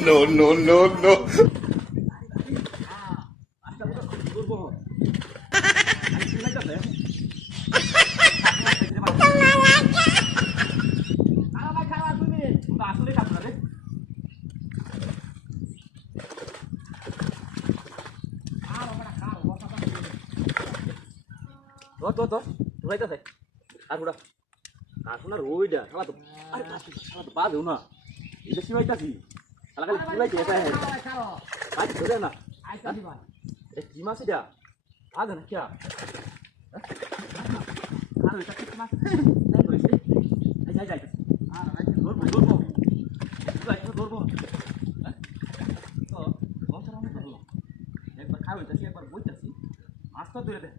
No, no, no, no. তো রাইতাছে আর পুরা কারখানার ওইটা শালা তো আরে শালা তো বাদেও না এটা সিমাইতাছি শালা খালি সিমাইতে এটা হে আই ধরে না আইতা দিবা এ কি মাছ এটা আগে না কিয়া আর এটা কি মাছ তাই কইছে যাই যাই আর ধরবো ধরবো তো বছর আমি ধরলাম একবার খাওয়া হইতাছি একবার বইতাছি মাছটা ধরে দে